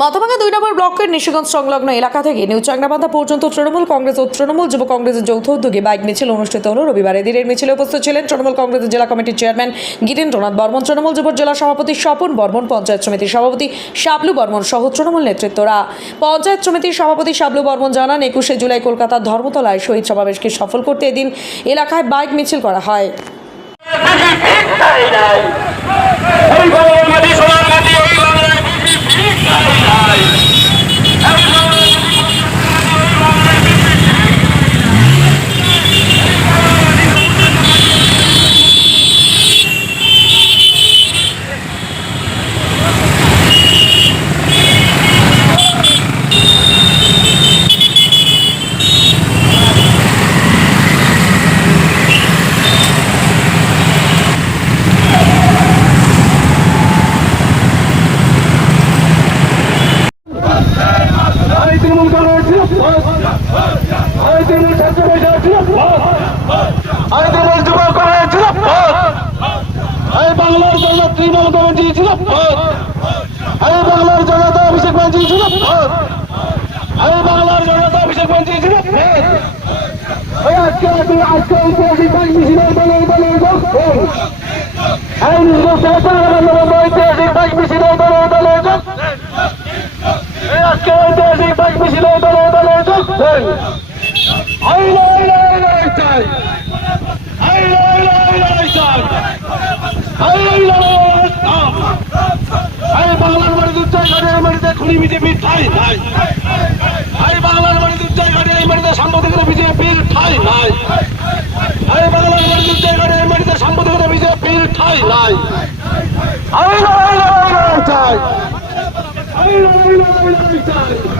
মাথাভাঙা দুই নম্বর ব্লকের নিশিগঞ্জ সংলগ্ন এলাকা থেকে নিউ চাংরাবান্ধা পর্যন্ত তৃণমূল কংগ্রেস ও তৃণমূল যুব কংগ্রেসের যৌথ উদ্যোগে বাইক মিছিল অনুষ্ঠিত হল রবিবার এদিনের মিছিলে উপস্থিত ছিলেন তৃণমূল কংগ্রেসের জেলা কমিটির চেয়ারম্যান গিতেন্দ্রনাথ বর্মন তৃণমূল যুব জেলা সভাপতি স্বপন বর্মন পঞ্চায়েত সমিতির সভাপতি শাবলু বর্মন সহ তৃণমূল নেতৃত্বরা পঞ্চায়েত সমিতির সভাপতি শাবলু বর্মন জানান একুশে জুলাই কলকাতার ধর্মতলায় শহীদ সমাবেশকে সফল করতে এদিন এলাকায় বাইক মিছিল করা হয় এই বাংলার মাটি সোনার মাটি এই বাংলার মাটি ভিড় চাই নাই। এই বাংলার এই তৃণমূল কংগ্রেস এই তৃণমূল ছাত্র পরিষদ এই তৃণমূল যুব কংগ্রেস এই বাংলার জন্য তৃণমূল কমিটি ছিল এই বাংলার জনতা অভিষেক ব্যানার্জি ছিল এই বাংলার জনতা অভিষেক ব্যানার্জি ছিল আজকে আজকে মিছিলের দলে যোগ দিন। এই নির্দেশ ঐতিহাসিক বাইক মিছিলের দলে দলে আজকে ঐতিহাসিক বাইক মিছিলের দলে দলে বাংলার বাড়ি দু জায়গায় এই বাড়িতে খুনি বিজেপি ঠাই নাই এই বাংলার বাড়ি দু জায়গায় এই বাড়িতে সাংবাদিকরা বিজেপির ঠাই নাই এই বাংলার বাড়ি দু জায়গায় এই বাড়িতে সাংবাদিকরা বিজেপির ঠাই নাই আইন আইন আইন আইন চাই আইন আইন আইন আইন চাই